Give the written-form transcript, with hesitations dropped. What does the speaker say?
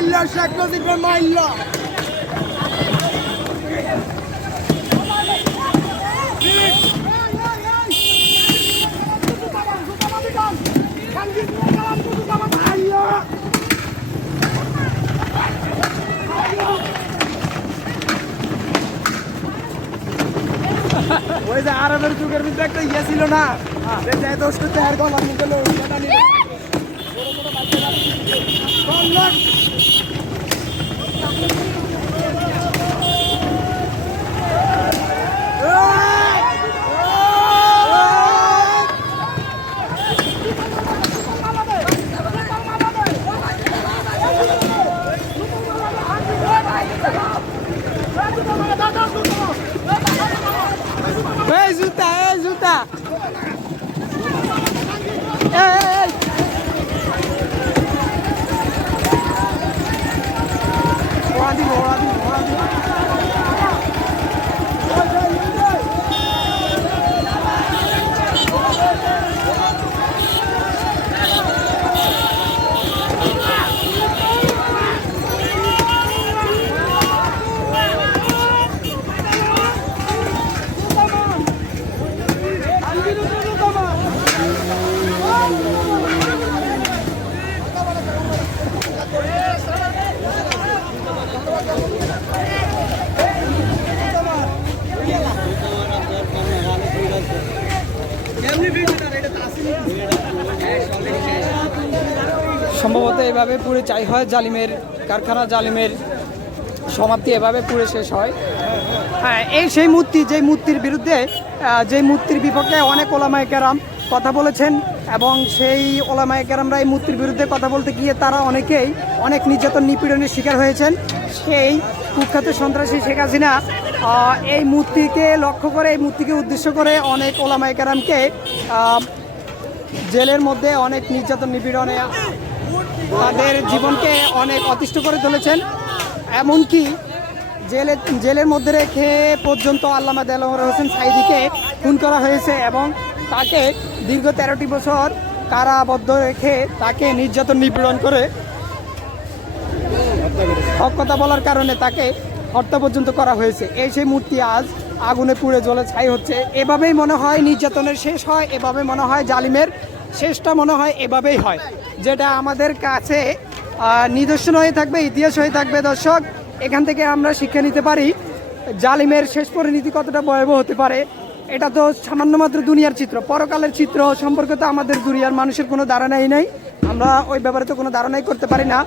মাইল্লা শেখ মুজিবের মাইল্লা ওই যে আরবের যুগের ভিতরে একটা ইয়ে ছিল না, দোষ করতে আর গলার মুখে জুতা জুতা সম্ভবত এভাবে পুড়ে চাই হয় জালিমের কারখানা, জালিমের সমাপ্তি এভাবে পুড়ে শেষ হয়। হ্যাঁ, এই সেই মূর্তি, যেই মূর্তির বিরুদ্ধে, যেই মূর্তির বিপক্ষে অনেক ওলামায়ে কেরাম কথা বলেছেন, এবং সেই ওলামায়ে কেরামরা এই মূর্তির বিরুদ্ধে কথা বলতে গিয়ে তারা অনেকেই অনেক নির্যাতন নিপীড়নের শিকার হয়েছেন। সেই কুখ্যাত সন্ত্রাসী শেখ হাসিনা এই মূর্তিকে লক্ষ্য করে, এই মূর্তিকে উদ্দেশ্য করে অনেক ওলামায়ে কেরামকে জেলের মধ্যে অনেক নির্যাতন নিপীড়নে তাদের জীবনকে অনেক অতিষ্ঠ করে তুলেছেন। এমনকি জেলের মধ্যে রেখে পর্যন্ত আল্লামা দেলোয়ার হোসেন সাঈদীকে খুন করা হয়েছে, এবং তাকে দীর্ঘ 13টি বছর কারাবদ্ধ রেখে তাকে নির্যাতন নিপীড়ন করে হক কথা বলার কারণে তাকে হত্যা পর্যন্ত করা হয়েছে। এই সেই মূর্তি আজ আগুনে পুড়ে জ্বলে ছাই হচ্ছে। এভাবেই মনে হয় নির্যাতনের শেষ হয়, এভাবে মনে হয় জালিমের শেষটা মনে হয় এভাবেই হয়, যেটা আমাদের কাছে নিদর্শন হয়ে থাকবে, ইতিহাস হয়ে থাকবে। দর্শক, এখান থেকে আমরা শিক্ষা নিতে পারি জালিমের শেষ পরিণতি কতটা ভয়াবহ হতে পারে। এটা তো সামান্য মাত্র দুনিয়ার চিত্র, পরকালের চিত্র সম্পর্কে তো আমাদের দুনিয়ার মানুষের কোনো ধারণাই নেই, আমরা ওই ব্যাপারে তো কোনো ধারণাই করতে পারি না।